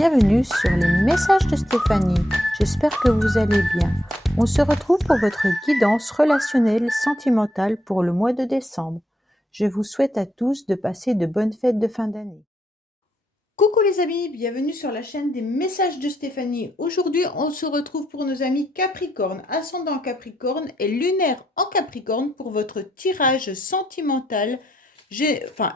bienvenue sur les messages de Stéphanie. J'espère que vous allez bien. On se retrouve pour votre guidance relationnelle sentimentale pour le mois de décembre. Je vous souhaite à tous de passer de bonnes fêtes de fin d'année. Coucou les amis, bienvenue sur la chaîne des messages de Stéphanie. Aujourd'hui, on se retrouve pour nos amis Capricorne, ascendant Capricorne et lunaire en Capricorne pour votre tirage sentimental,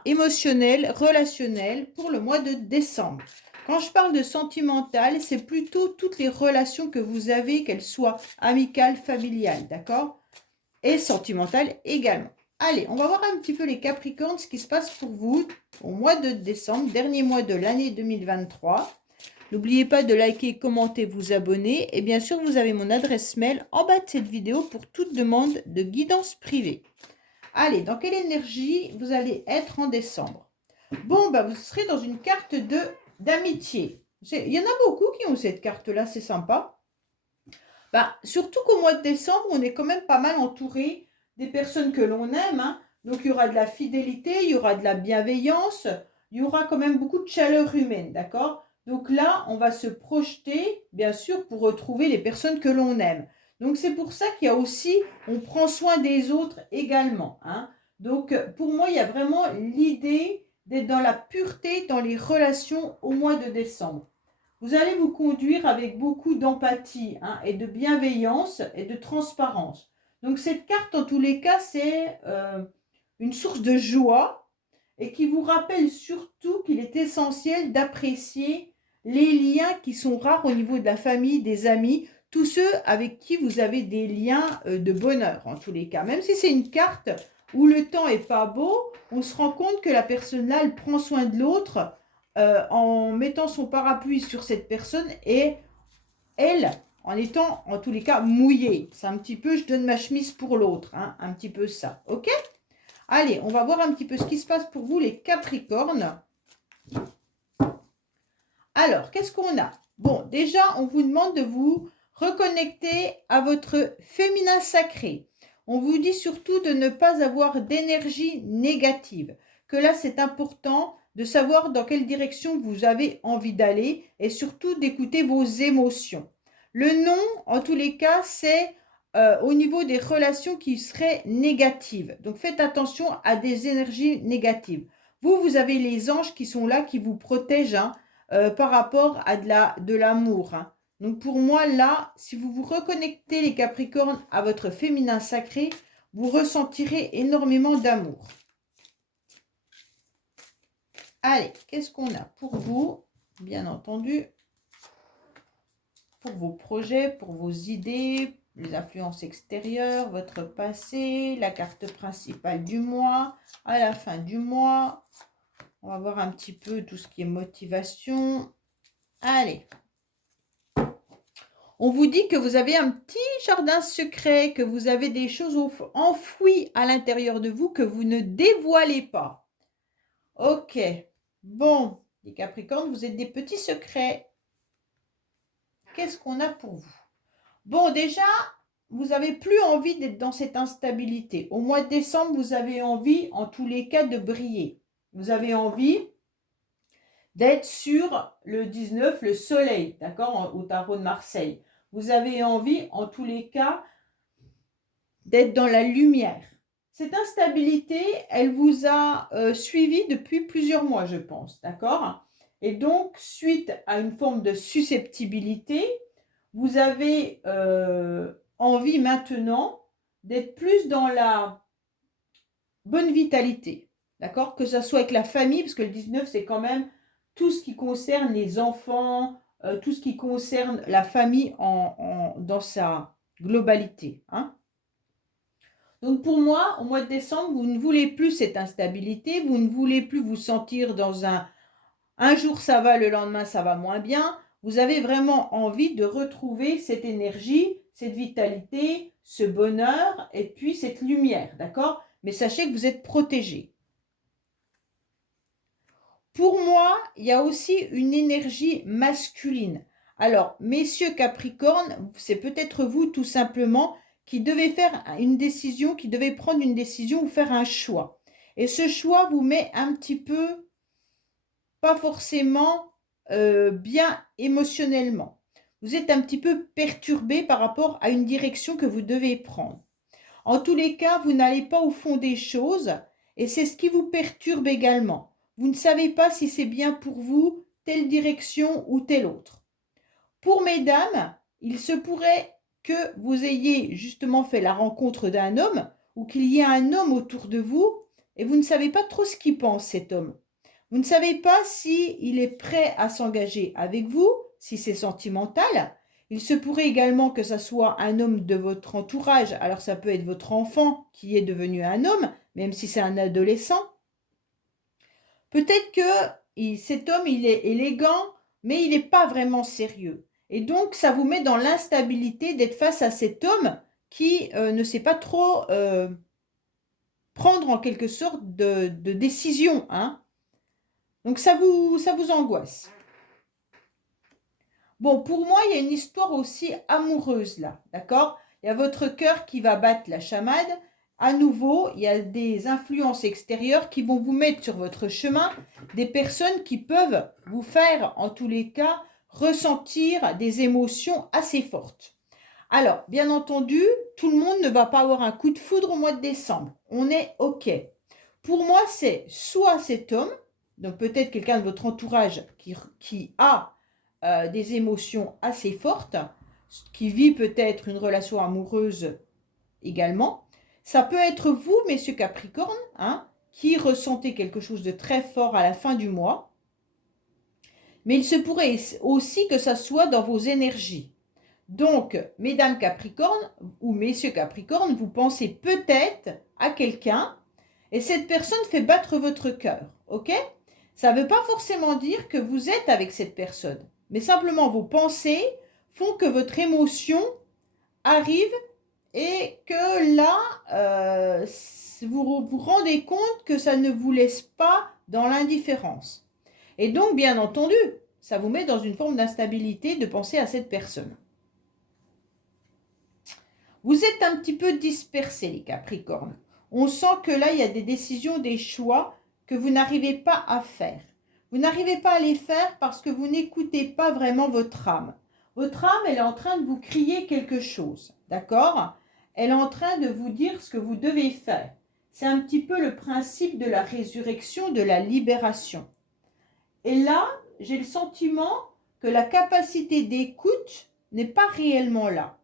émotionnel, relationnel pour le mois de décembre. Quand je parle de sentimental, c'est plutôt toutes les relations que vous avez, qu'elles soient amicales, familiales, d'accord? Et sentimentales également. Allez, on va voir un petit peu les Capricornes, ce qui se passe pour vous au mois de décembre, dernier mois de l'année 2023. N'oubliez pas de liker, commenter, vous abonner. Et bien sûr, vous avez mon adresse mail en bas de cette vidéo pour toute demande de guidance privée. Allez, dans quelle énergie vous allez être en décembre? Bon, vous serez dans une carte d'amitié. Il y en a beaucoup qui ont cette carte-là, c'est sympa. Surtout qu'au mois de décembre, on est quand même pas mal entouré des personnes que l'on aime. Donc, il y aura de la fidélité, il y aura de la bienveillance, il y aura quand même beaucoup de chaleur humaine, d'accord? Donc là, on va se projeter, bien sûr, pour retrouver les personnes que l'on aime. Donc, c'est pour ça qu'il y a aussi, on prend soin des autres également. Donc, pour moi, il y a vraiment l'idée d'être dans la pureté, dans les relations au mois de décembre. Vous allez vous conduire avec beaucoup d'empathie et de bienveillance et de transparence. Donc cette carte, en tous les cas, c'est une source de joie et qui vous rappelle surtout qu'il est essentiel d'apprécier les liens qui sont rares au niveau de la famille, des amis, tous ceux avec qui vous avez des liens de bonheur, en tous les cas. Même si c'est une carte où le temps n'est pas beau, on se rend compte que la personne là, elle prend soin de l'autre en mettant son parapluie sur cette personne et elle, en étant en tous les cas mouillée. C'est un petit peu, je donne ma chemise pour l'autre, un petit peu ça, ok? Allez, on va voir un petit peu ce qui se passe pour vous les Capricornes. Alors, qu'est-ce qu'on a? Bon, déjà, on vous demande de vous reconnecter à votre féminin sacré. On vous dit surtout de ne pas avoir d'énergie négative. Que là, c'est important de savoir dans quelle direction vous avez envie d'aller et surtout d'écouter vos émotions. Le non, en tous les cas, c'est au niveau des relations qui seraient négatives. Donc, faites attention à des énergies négatives. Vous avez les anges qui sont là, qui vous protègent, par rapport à de l'amour. Donc pour moi, là, si vous vous reconnectez les Capricornes à votre féminin sacré, vous ressentirez énormément d'amour. Allez, qu'est-ce qu'on a pour vous? Bien entendu, pour vos projets, pour vos idées, les influences extérieures, votre passé, la carte principale du mois, à la fin du mois. On va voir un petit peu tout ce qui est motivation. Allez. On vous dit que vous avez un petit jardin secret, que vous avez des choses enfouies à l'intérieur de vous que vous ne dévoilez pas. Ok. Bon, les Capricornes, vous êtes des petits secrets. Qu'est-ce qu'on a pour vous? Bon, déjà, vous n'avez plus envie d'être dans cette instabilité. Au mois de décembre, vous avez envie, en tous les cas, de briller. Vous avez envie d'être sur le 19, le soleil, d'accord, au tarot de Marseille. Vous avez envie, en tous les cas, d'être dans la lumière. Cette instabilité, elle vous a suivi depuis plusieurs mois, je pense, d'accord? Et donc, suite à une forme de susceptibilité, vous avez envie maintenant d'être plus dans la bonne vitalité, d'accord? Que ce soit avec la famille, parce que le 19, c'est quand même tout ce qui concerne les enfants, tout ce qui concerne la famille dans sa globalité. Donc pour moi, au mois de décembre, vous ne voulez plus cette instabilité, vous ne voulez plus vous sentir dans un jour ça va, le lendemain ça va moins bien. Vous avez vraiment envie de retrouver cette énergie, cette vitalité, ce bonheur et puis cette lumière, d'accord? Mais sachez que vous êtes protégés. Pour moi, il y a aussi une énergie masculine. Alors, messieurs Capricorne, c'est peut-être vous tout simplement qui devez faire une décision, qui devez prendre une décision ou faire un choix. Et ce choix vous met un petit peu, pas forcément bien émotionnellement. Vous êtes un petit peu perturbé par rapport à une direction que vous devez prendre. En tous les cas, vous n'allez pas au fond des choses et c'est ce qui vous perturbe également. Vous ne savez pas si c'est bien pour vous telle direction ou telle autre. Pour mesdames, il se pourrait que vous ayez justement fait la rencontre d'un homme ou qu'il y ait un homme autour de vous et vous ne savez pas trop ce qu'il pense cet homme. Vous ne savez pas s'il est prêt à s'engager avec vous, si c'est sentimental. Il se pourrait également que ce soit un homme de votre entourage. Alors ça peut être votre enfant qui est devenu un homme, même si c'est un adolescent. Peut-être que cet homme, il est élégant, mais il n'est pas vraiment sérieux. Et donc, ça vous met dans l'instabilité d'être face à cet homme qui ne sait pas trop prendre en quelque sorte de décision, hein. Donc, ça vous angoisse. Bon, pour moi, il y a une histoire aussi amoureuse là, d'accord? Il y a votre cœur qui va battre la chamade. À nouveau, il y a des influences extérieures qui vont vous mettre sur votre chemin, des personnes qui peuvent vous faire, en tous les cas, ressentir des émotions assez fortes. Alors, bien entendu, tout le monde ne va pas avoir un coup de foudre au mois de décembre. On est OK. Pour moi, c'est soit cet homme, donc peut-être quelqu'un de votre entourage qui a des émotions assez fortes, qui vit peut-être une relation amoureuse également. Ça peut être vous, messieurs Capricorne, hein, qui ressentez quelque chose de très fort à la fin du mois. Mais il se pourrait aussi que ça soit dans vos énergies. Donc, mesdames Capricorne ou messieurs Capricorne, vous pensez peut-être à quelqu'un et cette personne fait battre votre cœur, ok? Ça ne veut pas forcément dire que vous êtes avec cette personne, mais simplement vos pensées font que votre émotion arrive et que là, vous vous rendez compte que ça ne vous laisse pas dans l'indifférence. Et donc, bien entendu, ça vous met dans une forme d'instabilité de penser à cette personne. Vous êtes un petit peu dispersés, les Capricornes. On sent que là, il y a des décisions, des choix que vous n'arrivez pas à faire. Vous n'arrivez pas à les faire parce que vous n'écoutez pas vraiment votre âme. Votre âme, elle est en train de vous crier quelque chose, d'accord? Elle est en train de vous dire ce que vous devez faire. C'est un petit peu le principe de la résurrection, de la libération. Et là, j'ai le sentiment que la capacité d'écoute n'est pas réellement là.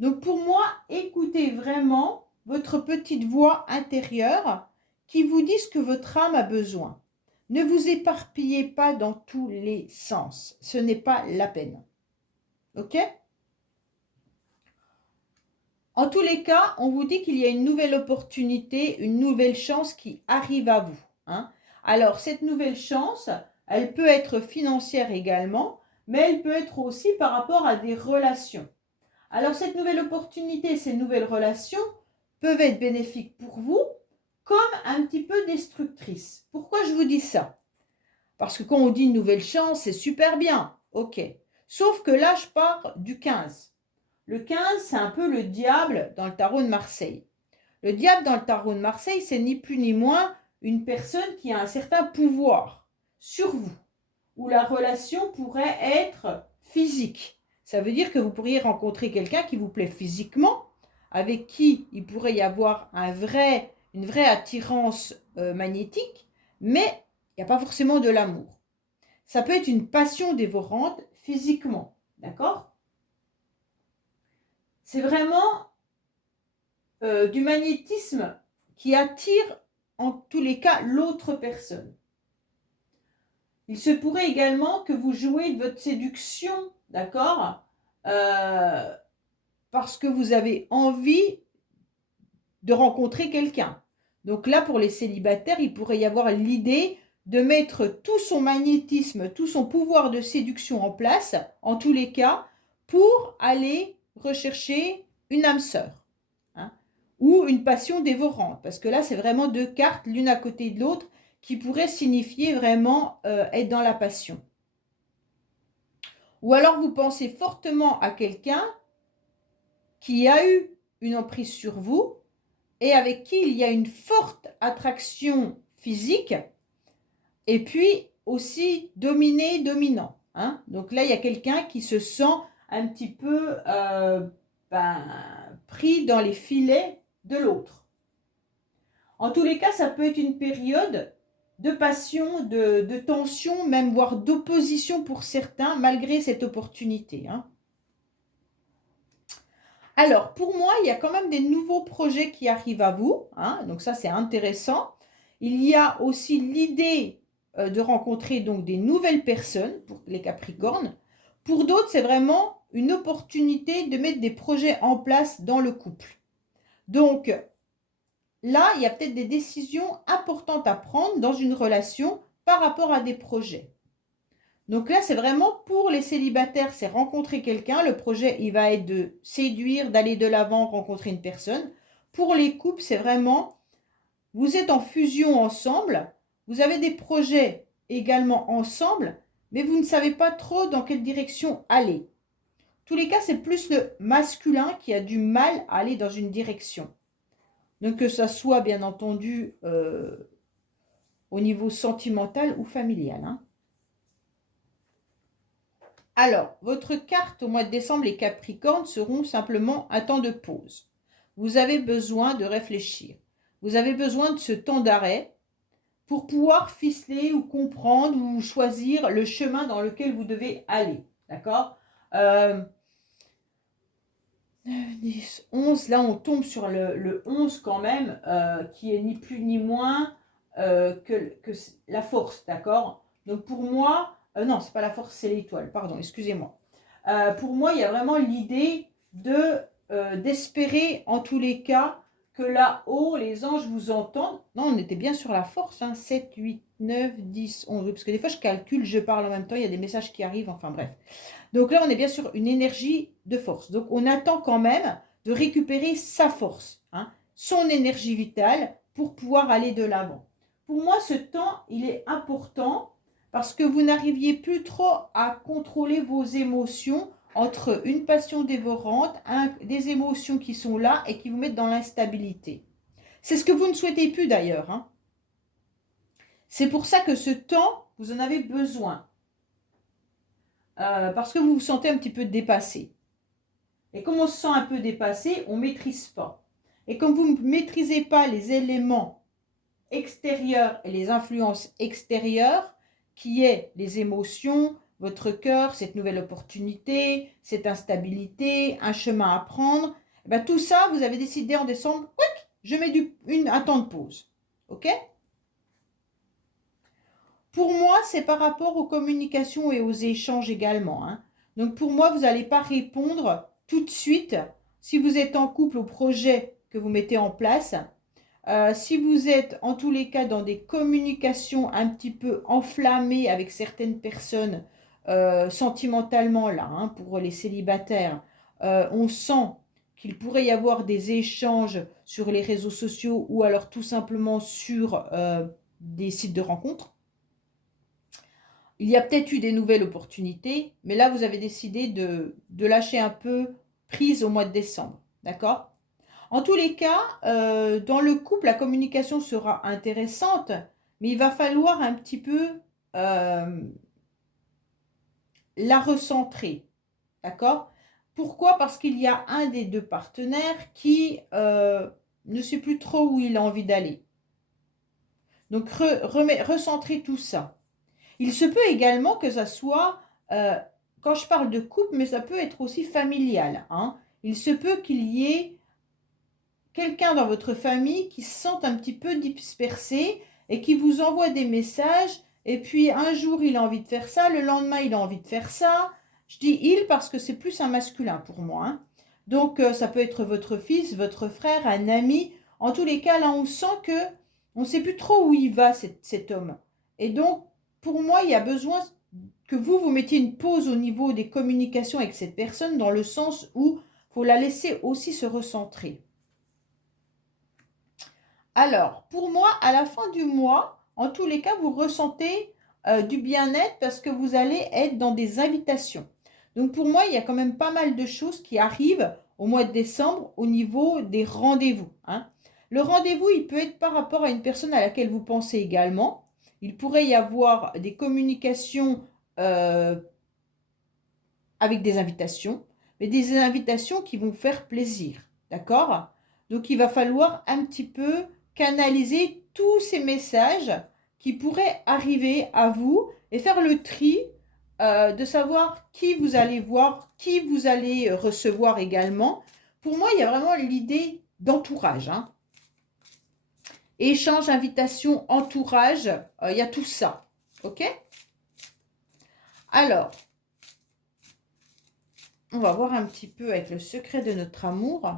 Donc pour moi, écoutez vraiment votre petite voix intérieure qui vous dit ce que votre âme a besoin. Ne vous éparpillez pas dans tous les sens. Ce n'est pas la peine. OK? En tous les cas, on vous dit qu'il y a une nouvelle opportunité, une nouvelle chance qui arrive à vous, hein. Alors, cette nouvelle chance, elle peut être financière également, mais elle peut être aussi par rapport à des relations. Alors, cette nouvelle opportunité, ces nouvelles relations peuvent être bénéfiques pour vous, comme un petit peu destructrices. Pourquoi je vous dis ça? Parce que quand on dit une nouvelle chance, c'est super bien, ok. Sauf que là, je pars du 15. Le 15, c'est un peu le diable dans le tarot de Marseille. Le diable dans le tarot de Marseille, c'est ni plus ni moins une personne qui a un certain pouvoir sur vous, où la relation pourrait être physique. Ça veut dire que vous pourriez rencontrer quelqu'un qui vous plaît physiquement, avec qui il pourrait y avoir une vraie attirance magnétique, mais il n'y a pas forcément de l'amour. Ça peut être une passion dévorante physiquement, d'accord? C'est vraiment du magnétisme qui attire en tous les cas l'autre personne. Il se pourrait également que vous jouez de votre séduction, d'accord, parce que vous avez envie de rencontrer quelqu'un. Donc là, pour les célibataires, il pourrait y avoir l'idée de mettre tout son magnétisme, tout son pouvoir de séduction en place, en tous les cas, pour aller rechercher une âme sœur, hein, ou une passion dévorante, parce que là, c'est vraiment deux cartes, l'une à côté de l'autre, qui pourraient signifier vraiment être dans la passion. Ou alors vous pensez fortement à quelqu'un qui a eu une emprise sur vous et avec qui il y a une forte attraction physique. Et puis, aussi dominé, dominant. Hein. Donc là, il y a quelqu'un qui se sent un petit peu pris dans les filets de l'autre. En tous les cas, ça peut être une période de passion, de tension, même voire d'opposition pour certains, malgré cette opportunité. Hein. Alors, pour moi, il y a quand même des nouveaux projets qui arrivent à vous. Hein, donc ça, c'est intéressant. Il y a aussi l'idée de rencontrer donc des nouvelles personnes pour les Capricornes. Pour d'autres, c'est vraiment une opportunité de mettre des projets en place dans le couple. Donc, là, il y a peut-être des décisions importantes à prendre dans une relation par rapport à des projets. Donc là, c'est vraiment pour les célibataires, c'est rencontrer quelqu'un. Le projet, il va être de séduire, d'aller de l'avant, rencontrer une personne. Pour les couples, c'est vraiment, vous êtes en fusion ensemble, vous avez des projets également ensemble, mais vous ne savez pas trop dans quelle direction aller. Tous les cas, c'est plus le masculin qui a du mal à aller dans une direction. Donc que ça soit bien entendu au niveau sentimental ou familial. Hein. Alors, votre carte au mois de décembre, les Capricornes, seront simplement un temps de pause. Vous avez besoin de réfléchir. Vous avez besoin de ce temps d'arrêt pour pouvoir ficeler ou comprendre ou choisir le chemin dans lequel vous devez aller. D'accord 9, 10, 11, là on tombe sur le 11 quand même, qui est ni plus ni moins que la force, d'accord? Donc pour moi, non, c'est pas la force, c'est l'étoile, pardon, excusez-moi. Pour moi, il y a vraiment l'idée d'espérer en tous les cas que là-haut, les anges vous entendent. Non, on était bien sur la force, hein, 7, 8, 9, 10, 11, parce que des fois je calcule, je parle en même temps, il y a des messages qui arrivent, enfin bref. Donc là, on est bien sur une énergie de force. Donc on attend quand même de récupérer sa force, hein, son énergie vitale pour pouvoir aller de l'avant. Pour moi, ce temps, il est important parce que vous n'arriviez plus trop à contrôler vos émotions entre une passion dévorante, des émotions qui sont là et qui vous mettent dans l'instabilité. C'est ce que vous ne souhaitez plus d'ailleurs. Hein. C'est pour ça que ce temps, vous en avez besoin. Parce que vous vous sentez un petit peu dépassé. Et comme on se sent un peu dépassé, on ne maîtrise pas. Et comme vous ne maîtrisez pas les éléments extérieurs et les influences extérieures, qui est les émotions, votre cœur, cette nouvelle opportunité, cette instabilité, un chemin à prendre, et bien tout ça, vous avez décidé en décembre, je mets un temps de pause. Ok ? Pour moi, c'est par rapport aux communications et aux échanges également. Hein. Donc pour moi, vous n'allez pas répondre tout de suite si vous êtes en couple au projet que vous mettez en place. Si vous êtes en tous les cas dans des communications un petit peu enflammées avec certaines personnes sentimentalement là, hein, pour les célibataires, on sent qu'il pourrait y avoir des échanges sur les réseaux sociaux ou alors tout simplement sur des sites de rencontres. Il y a peut-être eu des nouvelles opportunités, mais là, vous avez décidé de lâcher un peu prise au mois de décembre. D'accord ? En tous les cas, dans le couple, la communication sera intéressante, mais il va falloir un petit peu la recentrer. D'accord ? Pourquoi ? Parce qu'il y a un des deux partenaires qui ne sait plus trop où il a envie d'aller. Donc, recentrer tout ça. Il se peut également que ça soit, quand je parle de couple, mais ça peut être aussi familial. Hein. Il se peut qu'il y ait quelqu'un dans votre famille qui se sente un petit peu dispersé et qui vous envoie des messages. Et puis un jour, il a envie de faire ça, le lendemain, il a envie de faire ça. Je dis il parce que c'est plus un masculin pour moi. Hein. Donc, ça peut être votre fils, votre frère, un ami. En tous les cas, là, on sent que on ne sait plus trop où il va, cet homme. Et donc, pour moi, il y a besoin que vous mettiez une pause au niveau des communications avec cette personne dans le sens où il faut la laisser aussi se recentrer. Alors, pour moi, à la fin du mois, en tous les cas, vous ressentez du bien-être parce que vous allez être dans des invitations. Donc, pour moi, il y a quand même pas mal de choses qui arrivent au mois de décembre au niveau des rendez-vous. Hein. Le rendez-vous, il peut être par rapport à une personne à laquelle vous pensez également. il pourrait y avoir des communications avec des invitations, mais des invitations qui vont faire plaisir, d'accord? Donc, il va falloir un petit peu canaliser tous ces messages qui pourraient arriver à vous et faire le tri de savoir qui vous allez voir, qui vous allez recevoir également. Pour moi, il y a vraiment l'idée d'entourage, hein. Échange, invitation, entourage, il y a tout ça, ok? Alors, on va voir un petit peu avec le secret de notre amour.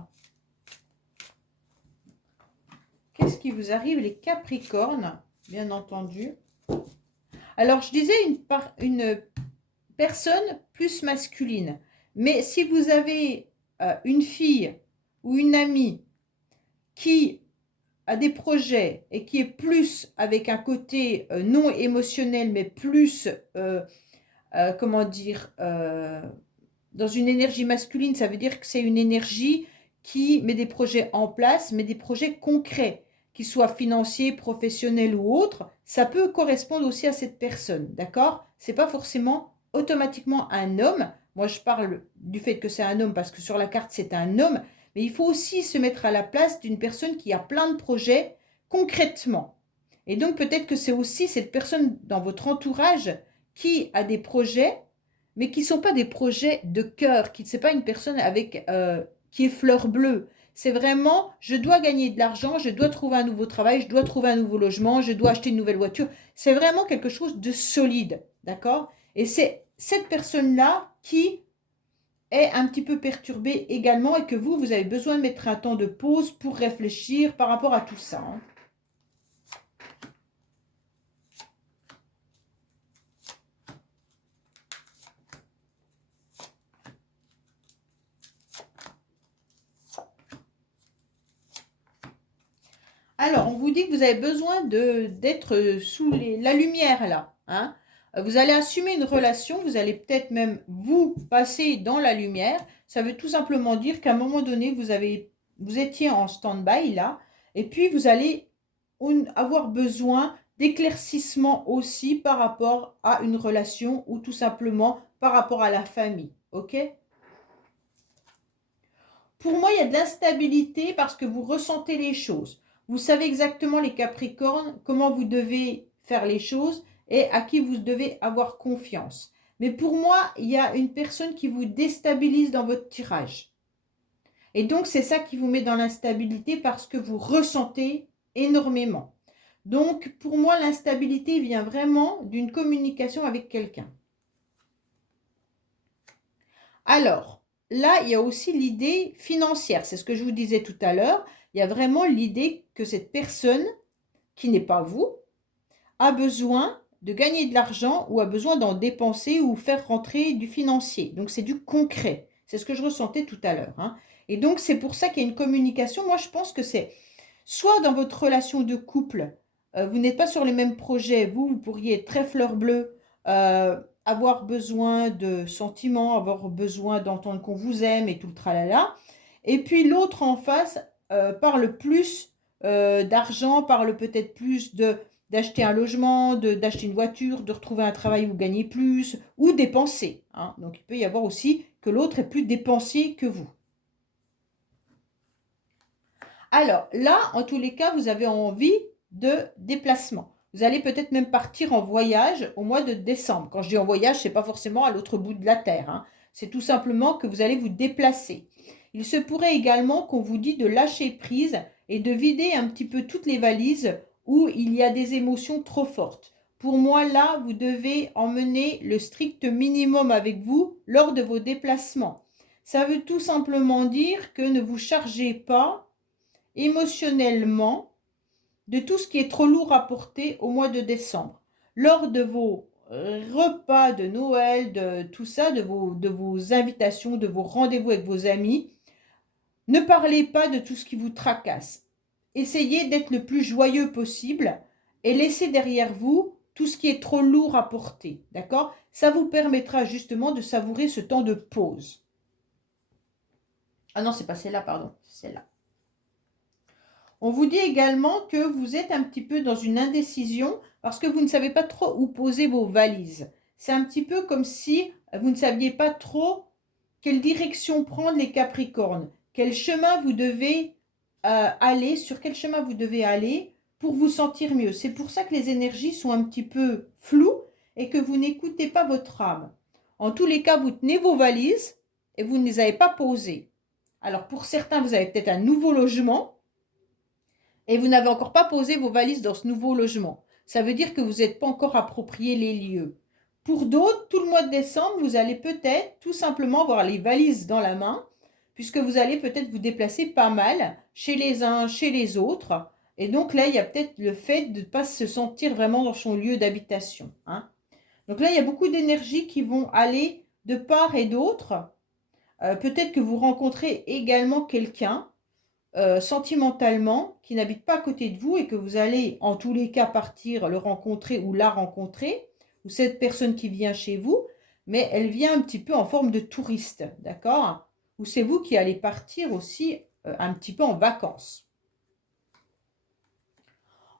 Qu'est-ce qui vous arrive, les Capricornes, bien entendu. Alors, je disais une personne plus masculine. Mais si vous avez une fille ou une amie qui a des projets et qui est plus avec un côté non émotionnel, mais plus, comment dire, dans une énergie masculine, ça veut dire que c'est une énergie qui met des projets en place, mais des projets concrets, qu'ils soient financiers, professionnels ou autres, ça peut correspondre aussi à cette personne, d'accord? C'est pas forcément automatiquement un homme. Moi, je parle du fait que c'est un homme parce que sur la carte, c'est un homme, mais il faut aussi se mettre à la place d'une personne qui a plein de projets concrètement. Et donc, peut-être que c'est aussi cette personne dans votre entourage qui a des projets mais qui ne sont pas des projets de cœur, qui c'est pas une personne avec qui est fleur bleue. C'est vraiment, je dois gagner de l'argent, je dois trouver un nouveau travail, je dois trouver un nouveau logement, je dois acheter une nouvelle voiture. C'est vraiment quelque chose de solide, d'accord? Et c'est cette personne-là qui est un petit peu perturbée également et que vous avez besoin de mettre un temps de pause pour réfléchir par rapport à tout ça, hein. Alors, on vous dit que vous avez besoin d'être sous la lumière là, hein. Vous allez assumer une relation, vous allez peut-être même vous passer dans la lumière. Ça veut tout simplement dire qu'à un moment donné, vous étiez en stand-by là, et puis vous allez avoir besoin d'éclaircissement aussi par rapport à une relation ou tout simplement par rapport à la famille, ok? Pour moi, il y a de l'instabilité parce que vous ressentez les choses. Vous savez exactement, les Capricornes, comment vous devez faire les choses et à qui vous devez avoir confiance. Mais pour moi, il y a une personne qui vous déstabilise dans votre tirage. Et donc, c'est ça qui vous met dans l'instabilité parce que vous ressentez énormément. Donc, pour moi, l'instabilité vient vraiment d'une communication avec quelqu'un. Alors, là, il y a aussi l'idée financière. C'est ce que je vous disais tout à l'heure. Il y a vraiment l'idée que cette personne, qui n'est pas vous, a besoin de gagner de l'argent ou a besoin d'en dépenser ou faire rentrer du financier. Donc, c'est du concret. C'est ce que je ressentais tout à l'heure, hein. Et donc, c'est pour ça qu'il y a une communication. Moi, je pense que c'est soit dans votre relation de couple, vous n'êtes pas sur les mêmes projets. Vous pourriez être très fleur bleue, avoir besoin de sentiments, avoir besoin d'entendre qu'on vous aime et tout le tralala. Et puis l'autre en face parle plus d'argent, parle peut-être plus d'acheter un logement, d'acheter une voiture, de retrouver un travail où gagner plus, ou dépenser, hein. Donc il peut y avoir aussi que l'autre est plus dépensier que vous. Alors là, en tous les cas, vous avez envie de déplacement. Vous allez peut-être même partir en voyage au mois de décembre. Quand je dis en voyage, ce n'est pas forcément à l'autre bout de la terre, hein. C'est tout simplement que vous allez vous déplacer. Il se pourrait également qu'on vous dise de lâcher prise et de vider un petit peu toutes les valises où il y a des émotions trop fortes. Pour moi, là, vous devez emmener le strict minimum avec vous lors de vos déplacements. Ça veut tout simplement dire que ne vous chargez pas émotionnellement de tout ce qui est trop lourd à porter au mois de décembre. Lors de vos repas de Noël, de tout ça, de vos invitations, de vos rendez-vous avec vos amis, ne parlez pas de tout ce qui vous tracasse. Essayez d'être le plus joyeux possible et laissez derrière vous tout ce qui est trop lourd à porter. D'accord? Ça vous permettra justement de savourer ce temps de pause. Ah non, c'est pas celle-là, pardon. C'est celle-là. On vous dit également que vous êtes un petit peu dans une indécision parce que vous ne savez pas trop où poser vos valises. C'est un petit peu comme si vous ne saviez pas trop quelle direction prendre les Capricornes, quel chemin vous devez aller, sur quel chemin vous devez aller pour vous sentir mieux. C'est pour ça que les énergies sont un petit peu floues et que vous n'écoutez pas votre âme. En tous les cas, vous tenez vos valises et vous ne les avez pas posées. Alors pour certains, vous avez peut-être un nouveau logement et vous n'avez encore pas posé vos valises dans ce nouveau logement. Ça veut dire que vous n'êtes pas encore approprié les lieux. Pour d'autres, tout le mois de décembre, vous allez peut-être tout simplement avoir les valises dans la main, puisque vous allez peut-être vous déplacer pas mal chez les uns, chez les autres. Et donc là, il y a peut-être le fait de ne pas se sentir vraiment dans son lieu d'habitation. Hein. Donc là, il y a beaucoup d'énergies qui vont aller de part et d'autre. Peut-être que vous rencontrez également quelqu'un sentimentalement qui n'habite pas à côté de vous et que vous allez en tous les cas partir le rencontrer ou la rencontrer, ou cette personne qui vient chez vous, mais elle vient un petit peu en forme de touriste, d'accord? Ou c'est vous qui allez partir aussi un petit peu en vacances.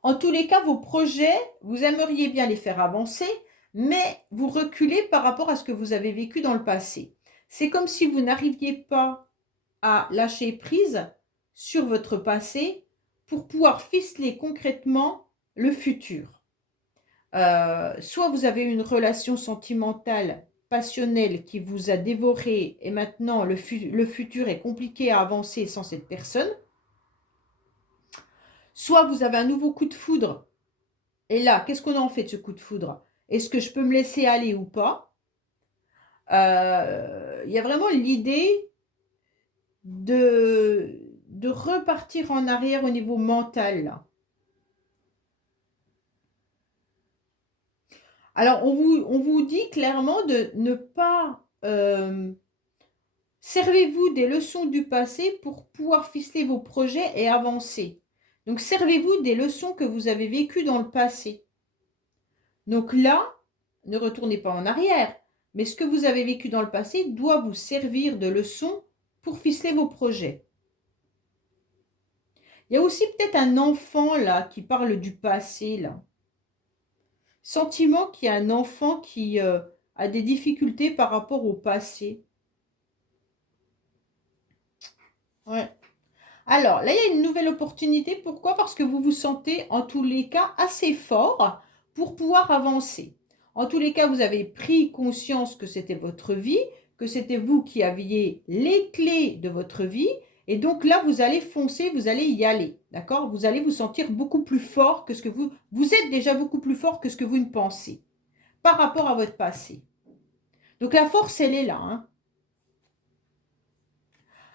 En tous les cas, vos projets, vous aimeriez bien les faire avancer, mais vous reculez par rapport à ce que vous avez vécu dans le passé. C'est comme si vous n'arriviez pas à lâcher prise sur votre passé pour pouvoir ficeler concrètement le futur. Soit vous avez une relation sentimentale, passionnelle qui vous a dévoré et maintenant le futur est compliqué à avancer sans cette personne. Soit vous avez un nouveau coup de foudre et là, qu'est-ce qu'on en fait de ce coup de foudre? Est-ce que je peux me laisser aller ou pas? Il y a vraiment l'idée de repartir en arrière au niveau mental. Là. Alors, on vous dit clairement de ne pas... servez-vous des leçons du passé pour pouvoir ficeler vos projets et avancer. Donc, servez-vous des leçons que vous avez vécues dans le passé. Donc là, ne retournez pas en arrière, mais ce que vous avez vécu dans le passé doit vous servir de leçon pour ficeler vos projets. Il y a aussi peut-être un enfant là qui parle du passé là. Sentiment qu'il y a un enfant qui a des difficultés par rapport au passé. Ouais. Alors, là, il y a une nouvelle opportunité. Pourquoi? Parce que vous vous sentez, en tous les cas, assez fort pour pouvoir avancer. En tous les cas, vous avez pris conscience que c'était votre vie, que c'était vous qui aviez les clés de votre vie. Et donc là, vous allez foncer, vous allez y aller. D'accord? Vous allez vous sentir beaucoup plus fort que ce que vous... Vous êtes déjà beaucoup plus fort que ce que vous ne pensez par rapport à votre passé. Donc la force, elle est là. Hein.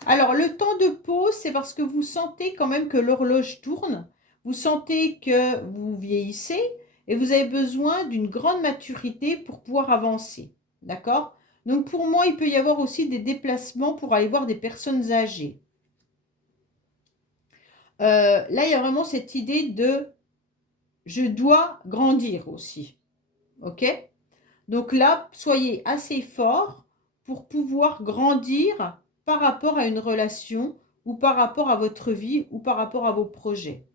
Alors, le temps de pause, c'est parce que vous sentez quand même que l'horloge tourne. Vous sentez que vous vieillissez et vous avez besoin d'une grande maturité pour pouvoir avancer. D'accord? Donc, pour moi, il peut y avoir aussi des déplacements pour aller voir des personnes âgées. Là, il y a vraiment cette idée de je dois grandir aussi. OK? Donc là, soyez assez fort pour pouvoir grandir par rapport à une relation ou par rapport à votre vie ou par rapport à vos projets.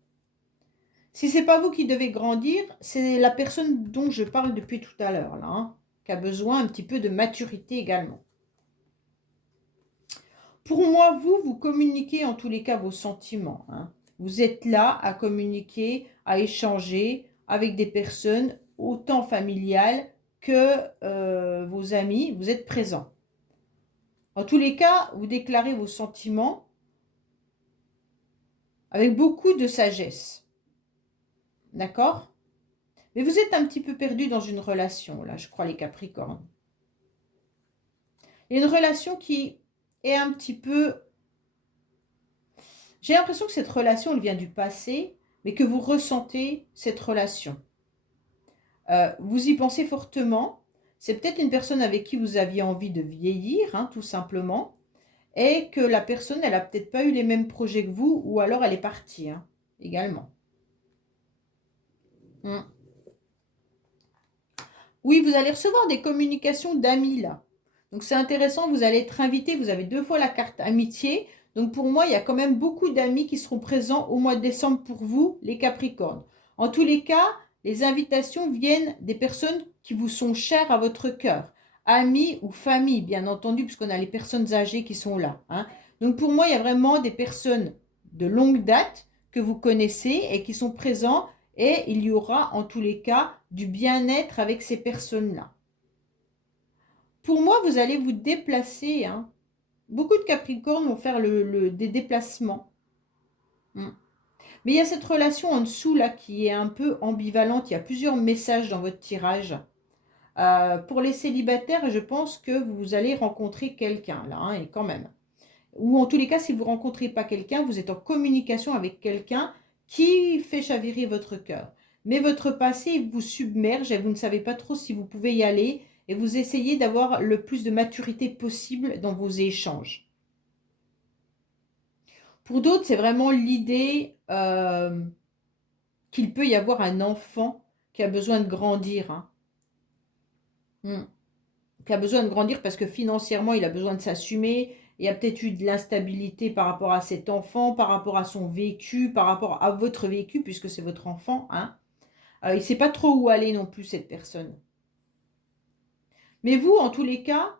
Si ce n'est pas vous qui devez grandir, c'est la personne dont je parle depuis tout à l'heure, là, hein, qui a besoin un petit peu de maturité également. Pour moi, vous communiquez en tous les cas vos sentiments. Hein. Vous êtes là à communiquer, à échanger avec des personnes autant familiales que vos amis. Vous êtes présents. En tous les cas, vous déclarez vos sentiments avec beaucoup de sagesse. D'accord? Mais vous êtes un petit peu perdu dans une relation, là, je crois, les Capricornes. Il y a une relation qui est un petit peu... J'ai l'impression que cette relation, elle vient du passé, mais que vous ressentez cette relation. Vous y pensez fortement. C'est peut-être une personne avec qui vous aviez envie de vieillir, hein, tout simplement. Et que la personne, elle n'a peut-être pas eu les mêmes projets que vous, ou alors elle est partie, hein, également. Oui, vous allez recevoir des communications d'amis, là. Donc, c'est intéressant, vous allez être invité, vous avez 2 fois la carte amitié. Donc pour moi, il y a quand même beaucoup d'amis qui seront présents au mois de décembre pour vous, les Capricornes. En tous les cas, les invitations viennent des personnes qui vous sont chères à votre cœur. Amis ou famille, bien entendu, puisqu'on a les personnes âgées qui sont là, hein. Donc pour moi, il y a vraiment des personnes de longue date que vous connaissez et qui sont présents, et il y aura en tous les cas du bien-être avec ces personnes-là. Pour moi, vous allez vous déplacer, hein. Beaucoup de Capricornes vont faire des déplacements. Mm. Mais il y a cette relation en dessous là qui est un peu ambivalente. Il y a plusieurs messages dans votre tirage. Pour les célibataires, je pense que vous allez rencontrer quelqu'un là, hein, et quand même. Ou en tous les cas, si vous ne rencontrez pas quelqu'un, vous êtes en communication avec quelqu'un qui fait chavirer votre cœur. Mais votre passé vous submerge et vous ne savez pas trop si vous pouvez y aller, et vous essayez d'avoir le plus de maturité possible dans vos échanges. Pour d'autres, c'est vraiment l'idée qu'il peut y avoir un enfant qui a besoin de grandir, hein. Qui a besoin de grandir parce que financièrement, il a besoin de s'assumer. Il y a peut-être eu de l'instabilité par rapport à cet enfant, par rapport à son vécu, par rapport à votre vécu, puisque c'est votre enfant, hein. Il ne sait pas trop où aller non plus, cette personne. Mais vous, en tous les cas,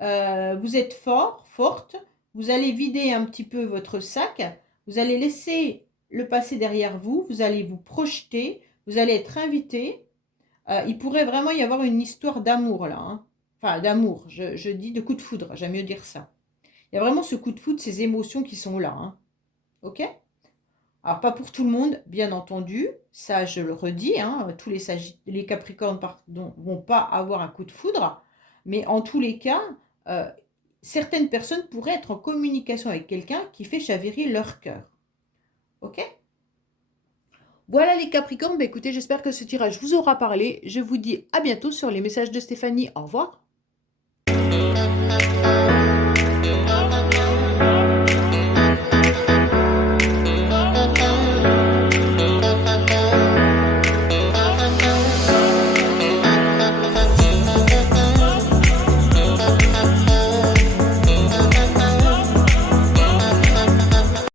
vous êtes fort, forte. Vous allez vider un petit peu votre sac. Vous allez laisser le passé derrière vous. Vous allez vous projeter. Vous allez être invité. Il pourrait vraiment y avoir une histoire d'amour là, hein. Enfin, d'amour, je dis de coup de foudre, j'aime mieux dire ça. Il y a vraiment ce coup de foudre, ces émotions qui sont là, hein. Ok? Alors, pas pour tout le monde, bien entendu, ça je le redis, hein, tous les Capricornes pardon, vont pas avoir un coup de foudre, mais en tous les cas, euh, certaines personnes pourraient être en communication avec quelqu'un qui fait chavirer leur cœur. Ok? Voilà les Capricornes, bah écoutez, j'espère que ce tirage vous aura parlé. Je vous dis à bientôt sur les messages de Stéphanie. Au revoir.